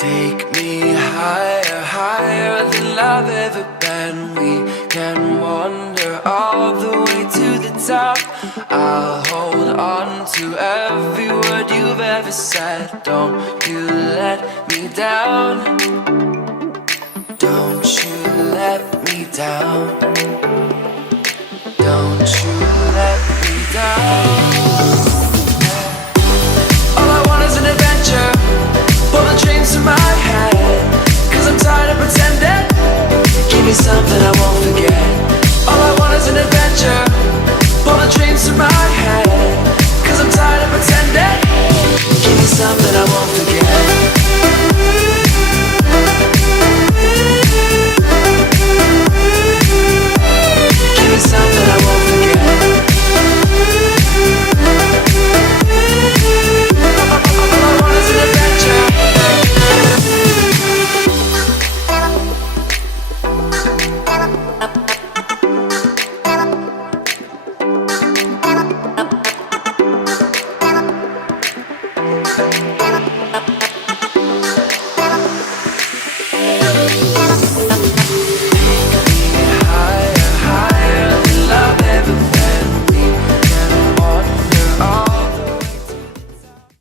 Take me higher, higher than I've ever been. We can wander all the way to the top. I'll hold on to every word you've ever said. Don't you let me down. Don't you let me down. Don't you let me down. All I want is an adventure. Pull the dreams to my head, 'cause I'm tired of pretending. Give me something I won't forget. All I want is an adventure. Pull the dreams to my head, 'cause I'm tired of pretending. Give me something I won't forget. Give me something I won't forget. All I want is an adventure.